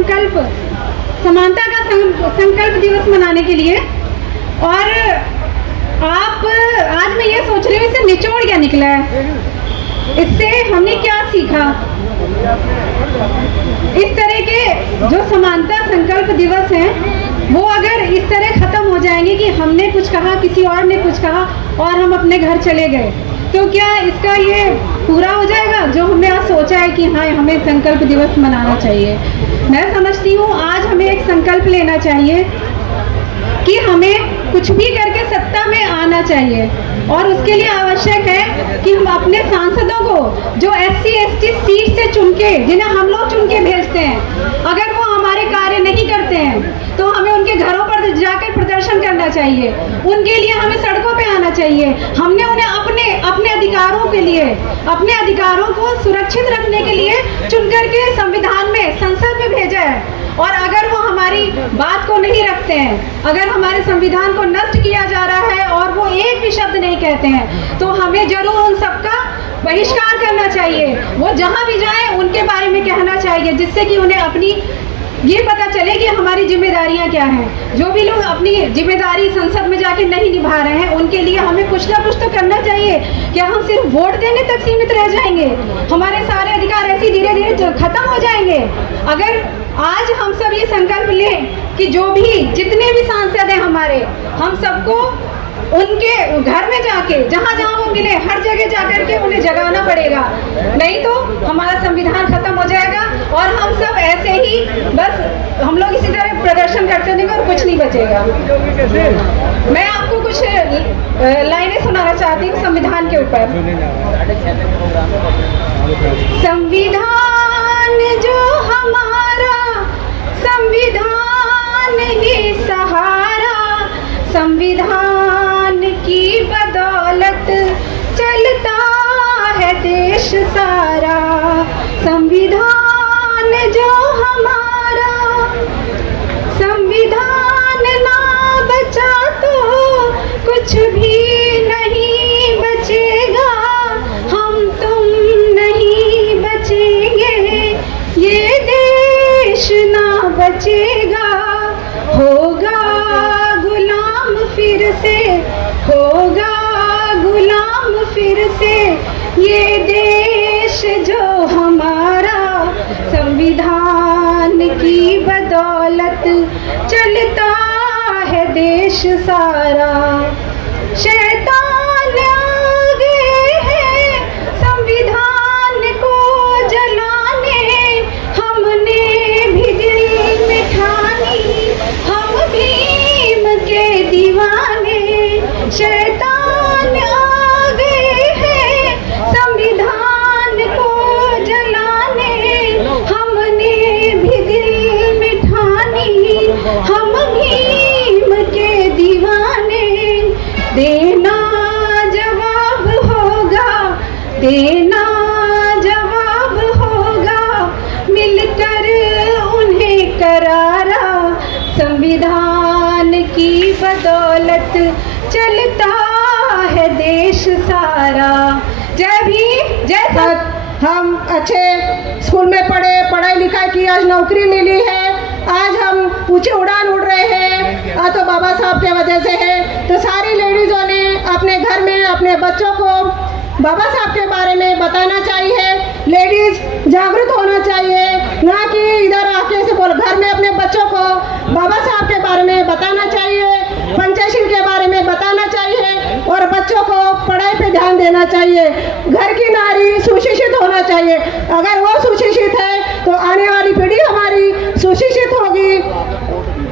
संकल्प, समानता का संकल्प दिवस मनाने के लिए। और आज मैं ये सोच रही हूँ इससे निचोड़ क्या निकला है, इससे हमने क्या सीखा। इस तरह के जो समानता संकल्प दिवस हैं वो अगर इस तरह खत्म हो जाएंगे कि हमने कुछ कहा, किसी और ने कुछ कहा और हम अपने घर चले गए, तो क्या इसका ये पूरा हो जाएगा जो हमने आज सोचा है कि हाँ हमें संकल्प दिवस मनाना चाहिए। मैं समझती हूँ आज हमें एक संकल्प लेना चाहिए कि हमें कुछ भी करके सत्ता में आना चाहिए, और उसके लिए आवश्यक है कि हम अपने सांसदों को जो SC ST सीट से चुन के, जिन्हें हम लोग चुन के भेजते हैं, अगर वो हमारे कार्य नहीं करते हैं तो हमें उनके घरों पर जाकर प्रदर्शन करना चाहिए, उनके लिए हमें सड़कों पे आना चाहिए। हमने उन्हें अपने अधिकारों के लिए, अपने अधिकारों को सुरक्षित रखने के लिए चुन करके संविधान में, संसद में भेजा है। और अगर वो हमारी बात को नहीं रखते हैं, अगर हमारे संविधान को नष्ट किया जा रहा है और वो एक भी शब्द नहीं कहते हैं, तो हमें जरूर उन सबका बहिष्कार करना चाहिए। वो जहां भी जाएं उनके बारे में कहना चाहिए, जिससे कि उन्हें अपनी ये पता चले कि हमारी जिम्मेदारियां क्या हैं। जो भी लोग अपनी जिम्मेदारी संसद में जाके नहीं निभा रहे हैं उनके लिए हमें कुछ ना कुछ तो करना चाहिए। क्या हम सिर्फ वोट देने तक सीमित रह जाएंगे? हमारे सारे अधिकार ऐसे धीरे धीरे खत्म हो जाएंगे। अगर आज हम सब ये संकल्प लें कि जो भी जितने भी सांसद हैं हमारे, हम सबको उनके घर में जाके जहाँ जहाँ वो मिले हर जगह जाकर के उन्हें जगाना पड़ेगा, नहीं तो हमारा संविधान खत्म हो जाएगा और हम सब ऐसे ही बस हम लोग इसी तरह प्रदर्शन करते रहेंगे और कुछ नहीं बचेगा। मैं आपको कुछ लाइनें सुनाना चाहती हूँ संविधान के ऊपर। संविधान जो हमारा, संविधान ही सहारा, संविधान की बदौलत चलता है देश सारा। संविधान जो हमारा, संविधान ना बचा तो कुछ भी नहीं बचेगा, हम तुम नहीं बचेंगे, ये देश ना बचेगा। होगा गुलाम फिर से, होगा गुलाम फिर से ये देश जो हमारा। संविधान की बदौलत चलता है देश सारा। शैतान आ गए हैं संविधान को जलाने, हमने भी दिल में ठानी, हम भीम के दीवाने। शैतान आ गए हैं संविधान को जलाने, हमने भी दिल में ठानी, हम भीम के दीवाने। देना जवाब होगा, देना जवाब होगा, मिलकर उन्हें करारा। संविधान की बदौलत चलता है देश सारा। जय भीम, जय भारत। हम अच्छे स्कूल में पढ़े, पढ़ाई लिखाई की, आज नौकरी मिली है, आज हम ऊंची उड़ान उड़ रहे हैं, आज तो बाबा साहब के वजह से है। तो सारी लेडीज़ों ने अपने घर में अपने बच्चों को बाबा साहब के बारे में बताना चाहिए। लेडीज जागरूक होना चाहिए, ना कि इधर आके से बोल। घर में अपने बच्चों को बाबा साहब के बारे में बताना चाहिए, पंचशील के बारे में बताना चाहिए और बच्चों को पढ़ाई पे ध्यान देना चाहिए। घर की नारी सुशिक्षित होना चाहिए, अगर वो सुशिक्षित है तो आने वाली पीढ़ी हमारी सुशिक्षित होगी।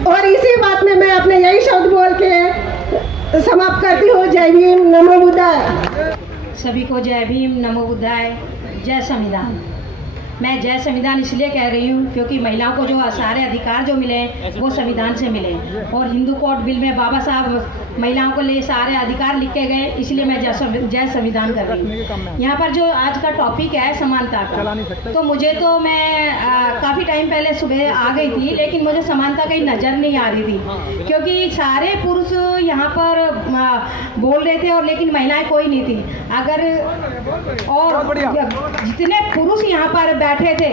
और इसी बात में मैं अपने यही शब्द बोल के समाप्त करती हूँ। जय भीम, नमो बुद्धाय। सभी को जय भीम, नमो बुद्धाय, जय संविधान। मैं जय संविधान इसलिए कह रही हूँ क्योंकि महिलाओं को जो सारे अधिकार जो मिले वो संविधान से मिले, और हिंदू कोड बिल में बाबा साहब महिलाओं को लिए सारे अधिकार लिखे गए, इसलिए मैं जय संविधान कर रही हूँ। यहाँ पर जो आज का टॉपिक है समानता का, तो मुझे तो मैं काफ़ी टाइम पहले सुबह आ गई थी, लेकिन मुझे समानता कहीं नज़र नहीं आ रही थी, क्योंकि सारे पुरुष यहाँ पर बोल रहे थे और लेकिन महिलाएं कोई नहीं थी। अगर और जितने पुरुष यहाँ पर बैठे थे,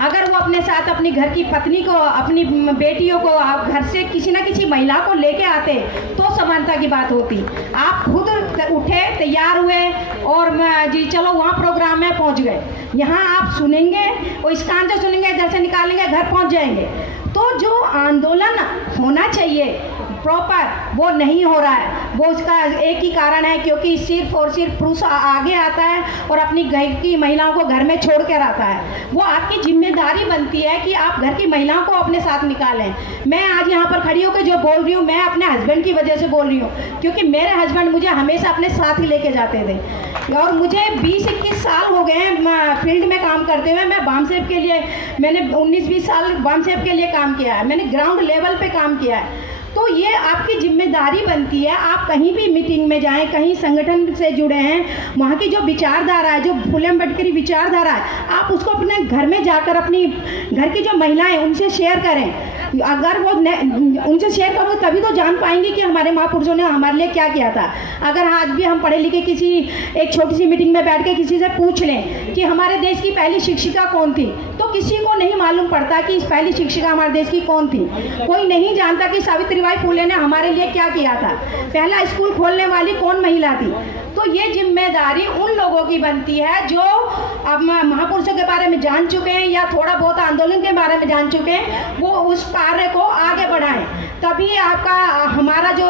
अगर वो अपने साथ अपनी घर की पत्नी को, अपनी बेटियों को, घर से किसी ना किसी महिला को लेके आते तो समानता की बात होती। आप खुद उठे, तैयार हुए और जी चलो वहाँ प्रोग्राम में पहुँच गए। यहाँ आप सुनेंगे और इस कान से सुनेंगे, इधर से निकालेंगे, घर पहुँच जाएंगे। तो जो आंदोलन होना चाहिए प्रॉपर, वो नहीं हो रहा है। वो उसका एक ही कारण है, क्योंकि सिर्फ और सिर्फ पुरुष आगे आता है और अपनी घर की महिलाओं को घर में छोड़ कर आता है। वो आपकी जिम्मेदारी बनती है कि आप घर की महिलाओं को अपने साथ निकालें। मैं आज यहाँ पर खड़ी होकर जो बोल रही हूँ, मैं अपने हस्बैंड की वजह से बोल रही हूँ, क्योंकि मेरे हस्बैंड मुझे हमेशा अपने साथ ही लेके जाते थे। और मुझे 20-21 साल हो गए हैं फील्ड में काम करते हुए। मैं बामसेब के लिए, मैंने 19-20 साल बामसेब के लिए काम किया है। मैंने ग्राउंड लेवल पे काम किया है। तो ये आपकी जिम्मेदारी बनती है, आप कहीं भी मीटिंग में जाएं, कहीं संगठन से जुड़े हैं, वहाँ की जो विचारधारा है, जो फुले अम्बेडकरी विचारधारा है, आप उसको अपने घर में जाकर अपनी घर की जो महिलाएं उनसे शेयर करें। अगर वो उनसे शेयर करोगे तभी तो जान पाएंगे कि हमारे महापुरुषों ने हमारे लिए क्या किया था। अगर आज भी हम पढ़े लिखे किसी एक छोटी सी मीटिंग में बैठ के किसी से पूछ लें कि हमारे देश की पहली शिक्षिका कौन थी, तो किसी को नहीं मालूम पड़ता कि इस पहली शिक्षिका हमारे देश की कौन थी। कोई नहीं जानता कि सावित्रीबाई फुले ने हमारे लिए क्या किया था, पहला स्कूल खोलने वाली कौन महिला थी। तो ये जिम्मेदारी उन लोगों की बनती है जो अब महापुरुषों के बारे में जान चुके हैं या थोड़ा बहुत आंदोलन के बारे में जान चुके हैं, वो उस कार्य को आगे बढ़ाएं। तभी आपका हमारा जो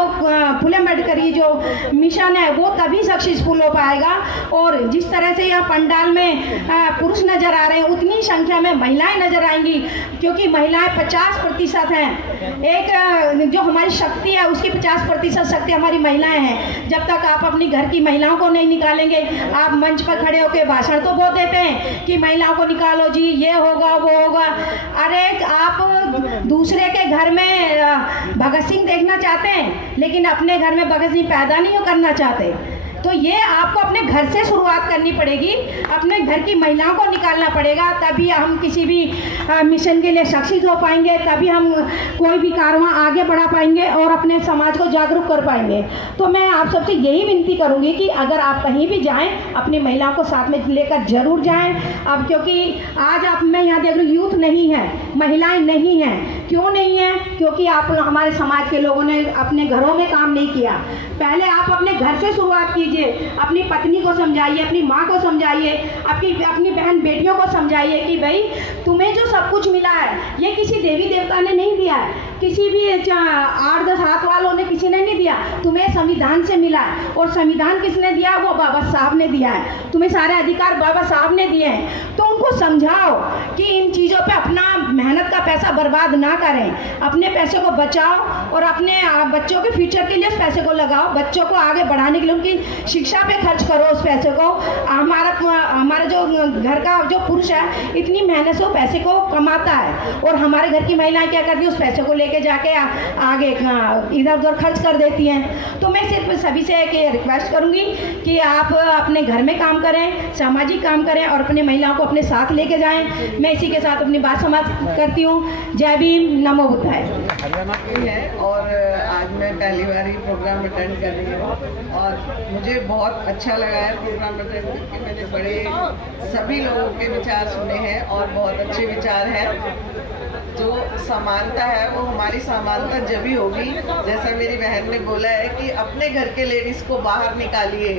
फुले अम्बेडकरी जो मिशन है वो तभी सक्सेसफुल हो पाएगा। और जिस तरह से यहाँ पंडाल में पुरुष नज़र आ रहे हैं, उतनी संख्या में महिलाएं नज़र आएंगी, क्योंकि महिलाएं 50% हैं। एक जो हमारी शक्ति है उसकी 50% शक्ति हमारी महिलाएं हैं। जब तक आप अपनी घर की महिलाओं को नहीं निकालेंगे, आप मंच पर खड़े होकर भाषण तो बहुत देते हैं कि महिलाओं को निकालो जी, ये होगा वो होगा। अरे आप दूसरे के घर में भगत सिंह देखना चाहते हैं, लेकिन अपने घर में भगत सिंह पैदा नहीं करना चाहते। तो ये आपको अपने घर से शुरुआत करनी पड़ेगी, अपने घर की महिलाओं को निकालना पड़ेगा, तभी हम किसी भी मिशन के लिए सक्सेस हो पाएंगे, तभी हम कोई भी कारवां आगे बढ़ा पाएंगे और अपने समाज को जागरूक कर पाएंगे। तो मैं आप सबसे यही विनती करूंगी कि अगर आप कहीं भी जाएं, अपनी महिलाओं को साथ में लेकर जरूर जाएं। अब क्योंकि आज आप मैं यहाँ देख रही हूँ, यूथ नहीं है, महिलाएं नहीं हैं। क्यों नहीं है? क्योंकि आप हमारे समाज के लोगों ने अपने घरों में काम नहीं किया। पहले आप अपने घर से शुरुआत कीजिए, अपनी पत्नी को समझाइए, अपनी माँ को समझाइए, अपनी बहन बेटियों को समझाइए कि भाई तुम्हें जो सब कुछ मिला है ये किसी देवी देवता ने नहीं दिया है, किसी भी 8-10 हाथ वालों ने किसी ने नहीं दिया, तुम्हें संविधान से मिला है। और संविधान किसने दिया? वो बाबा साहब ने दिया है। तुम्हें सारे अधिकार बाबा साहब ने दिए हैं। तो उनको समझाओ कि इन चीज़ों पे अपना मेहनत का पैसा बर्बाद ना करें, अपने पैसे को बचाओ और अपने बच्चों के फ्यूचर के लिए उस पैसे को लगाओ, बच्चों को आगे बढ़ाने के लिए उनकी शिक्षा पे खर्च करो उस पैसे को। हमारा जो घर का जो पुरुष है इतनी मेहनत से वो पैसे को कमाता है, और हमारे घर की महिलाएं क्या करती है, उस पैसे को लेके जाके आगे इधर उधर खर्च कर देती हैं। तो मैं सिर्फ सभी से एक रिक्वेस्ट करूंगी कि आप अपने घर में काम करें, सामाजिक काम करें और अपने महिलाओं को अपने साथ लेके जाएं। मैं इसी के साथ अपनी बात समाप्त करती हूँ। जय भीम, नमो बुद्धाय। है और आज मैं पहली बार ही प्रोग्राम अटेंड कर रही हूँ और मुझे बहुत अच्छा लगा है प्रोग्राम अटेंड करके। मैंने बड़े सभी लोगों के विचार सुने हैं और बहुत अच्छे विचार हैं। जो समानता है वो हमारी समानता जब ही होगी, जैसा मेरी बहन ने बोला है कि अपने घर के लेडीज़ को बाहर निकालिए,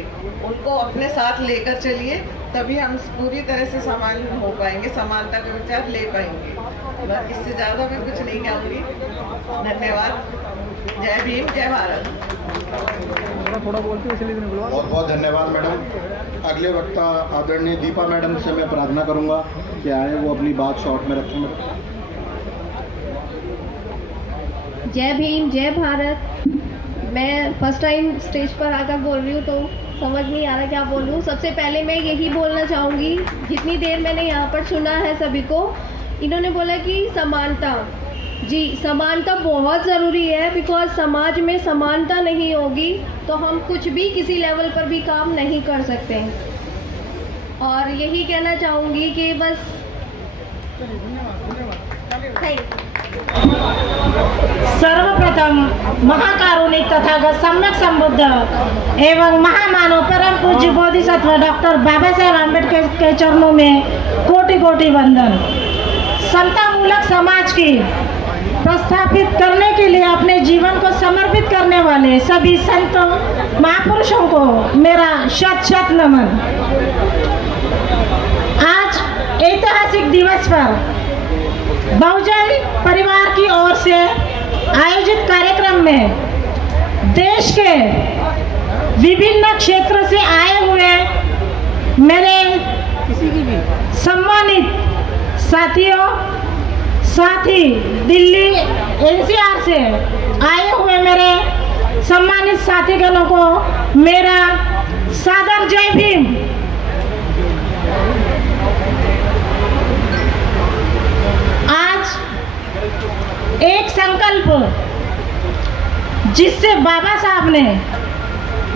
उनको अपने साथ लेकर चलिए, तभी हम पूरी तरह से समान हो पाएंगे, समानता का विचार ले पाएंगे। बस इससे ज़्यादा मैं कुछ नहीं कहूँगी। धन्यवाद। जय भीम, जय भारत। बहुत बहुत धन्यवाद मैडम। अगले वक्ता आदरणीय दीपा मैडम से मैं प्रार्थना करूंगा कि आए वो अपनी बात शॉर्ट में रखें। जय भीम, जय भारत। मैं फर्स्ट टाइम स्टेज पर आकर बोल रही हूँ तो समझ नहीं आ रहा क्या बोल रही हूँ। सबसे पहले मैं यही बोलना चाहूँगी, जितनी देर मैंने यहाँ पर सुना है सभी को, इन्होंने बोला कि समानता, जी समानता बहुत ज़रूरी है। बिकॉज समाज में समानता नहीं होगी तो हम कुछ भी किसी लेवल पर भी काम नहीं कर सकते। और यही कहना चाहूँगी कि बस सर्वप्रथम महाकारुणिक तथागत सम्यक संबुद्ध एवं महामानव परम पूज्य बोधिसत्व डॉक्टर बाबा साहेब आम्बेडकर के चरणों में कोटि कोटि वंदन। समतामूलक समाज की प्रस्थापित करने के लिए अपने जीवन को समर्पित करने वाले सभी संतों महापुरुषों को मेरा शत शत नमन। आज ऐतिहासिक दिवस पर बहुजन परिवार की ओर से आयोजित कार्यक्रम में देश के विभिन्न क्षेत्रों से आए हुए मेरे सम्मानित साथियों, साथ ही दिल्ली एनसीआर से आए हुए मेरे सम्मानित साथीगणों को मेरा सादर जय भीम। आज एक संकल्प जिससे बाबा साहब ने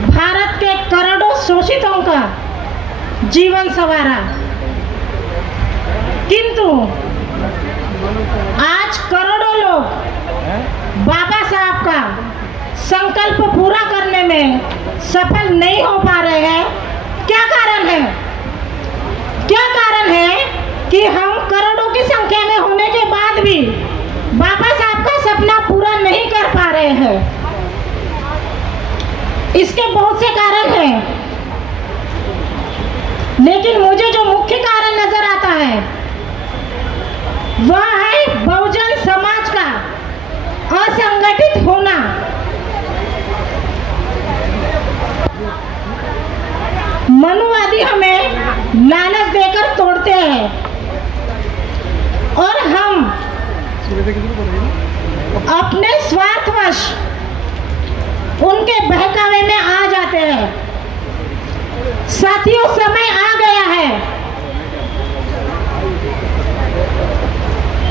भारत के करोड़ों शोषितों का जीवन संवारा, किंतु आज करोड़ों लोग बाबा साहब का संकल्प पूरा करने में सफल नहीं हो पा रहे हैं। क्या कारण है? क्या कारण है कि हम करोड़ों की संख्या में होने के बाद भी बाबा साहब का सपना पूरा नहीं कर पा रहे हैं? इसके बहुत से कारण हैं, लेकिन मुझे जो मुख्य कारण नजर आता है वह है बहुजन समाज का असंगठित होना। मनुवादी हमें लालच देकर तोड़ते हैं और हम अपने स्वार्थवश उनके बहकावे में आ जाते हैं। साथियों, समय आ गया है,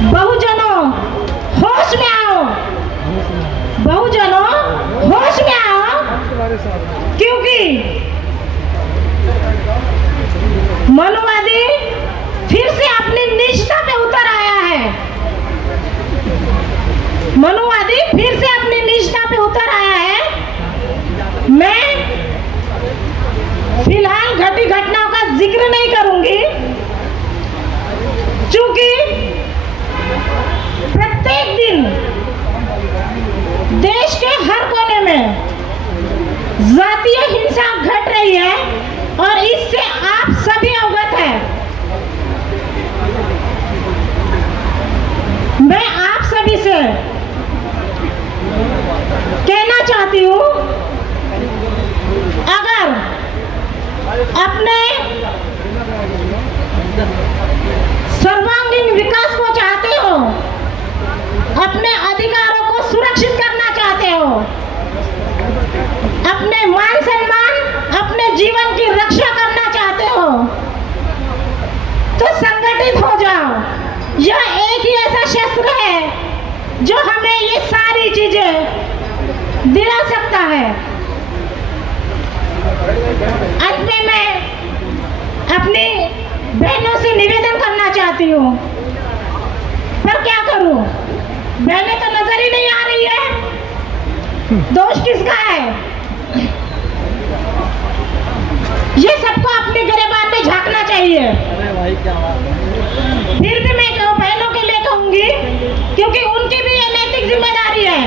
बहुजनों होश में आओ, बहुजनों होश में आओ, क्योंकि मनुवादी फिर से अपनी निष्ठा पे उतर आया है। मनुवादी फिर से अपनी निष्ठा पे उतर आया है। मैं फिलहाल घटी घटनाओं का जिक्र नहीं करूंगी, क्योंकि प्रत्येक दिन देश के हर कोने में जातीय हिंसा घट रही है और इससे आप सभी अवगत हैं। मैं आप सभी से कहना चाहती हूँ, अगर अपने सर्वांगीण विकास को चाहते हो, अपने अधिकारों को सुरक्षित करना चाहते हो, अपने मान सम्मान, अपने जीवन की रक्षा करना चाहते हो, तो संगठित हो जाओ। यह एक ही ऐसा शस्त्र है जो हमें ये सारी चीजें दिला सकता है। अंत में मैं अपनी बहनों से निवेदन करना चाहती हूँ, पर क्या करूँ, बहनें तो नजर ही नहीं आ रही है। दोष किसका है? ये सबको अपने गिरेबान में झांकना चाहिए। फिर भी मैं बहनों के लिए कहूंगी, क्योंकि उनकी भी ये नैतिक जिम्मेदारी है,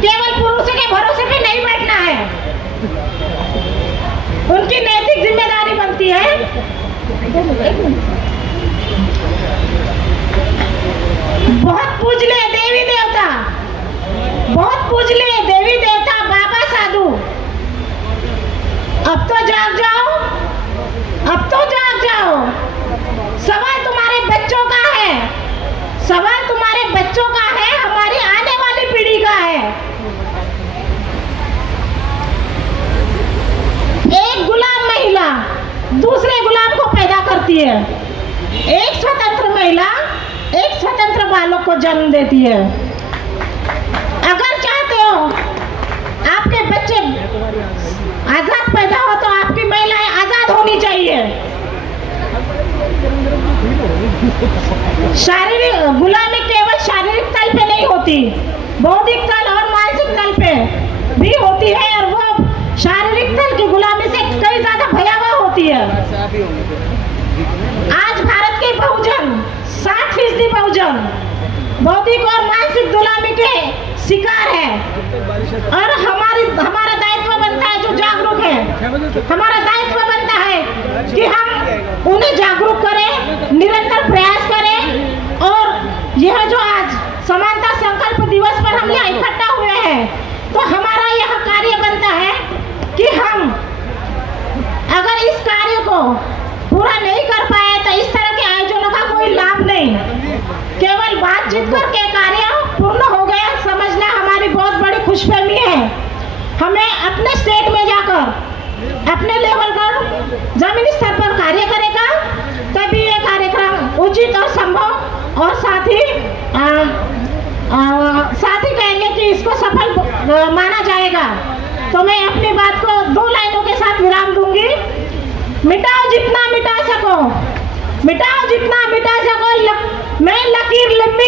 केवल पुरुषों के भरोसे पे नहीं बैठना है। उनकी नैतिक जिम्मेदारी बनती है बहुत पूजले देवी देवता, बहुत पूजले देवी देवता बाबा साधु, अब तो जाग जाओ, अब तो जाग जाओ। सवाल तुम्हारे बच्चों का है, सवाल तुम्हारे बच्चों का है, हमारी आने वाली पीढ़ी का है। एक गुलाम महिला दूसरे गुलाम को पैदा करती है, एक स्वतंत्र महिला एक स्वतंत्र बालक को जन्म देती है। अगर चाहते हो आपके बच्चे आजाद पैदा हो, तो आपकी महिलाएं आजाद होनी चाहिए। शारीरिक गुलामी केवल शारीरिक तल पे नहीं होती, बौद्धिक तल और मानसिक तल पे भी होती है, और वो शारीरिक तल की गुलामी से कई ज्यादा भयावह होती है। आज भारत के बहुजन 60% बहुजन बौद्धिक और मानसिक गुलामी के शिकार है। और हमारा दायित्व बनता है, जो जागरूक है, हमारा दायित्व बनता है कि हम उन्हें जागरूक करें, निरंतर प्रयास करें। और यह जो आज समानता संकल्प दिवस पर हम यहाँ इकट्ठा हुए हैं, तो हमारा यह कार्य बनता है कि हम अगर इस कार्य को पूरा नहीं कर पाए तो इस तरह के आयोजनों का कोई लाभ नहीं। केवल बातचीत करके कार्य पूर्ण हो गया समझना हमारी बहुत बड़ी खुशफहमी है। हमें अपने स्टेट में जाकर अपने लेवल पर जमीनी स्तर पर कार्य करेगा, तभी ये कार्यक्रम उचित और संभव और साथ ही कहेंगे कि इसको सफल माना जाएगा। तो मैं अपनी बात को 2 लाइनों के साथ विराम दूंगी। मिटाओ जितना मिटा सको, मिटाओ जितना मिटा सको, मैं लकीर लंबी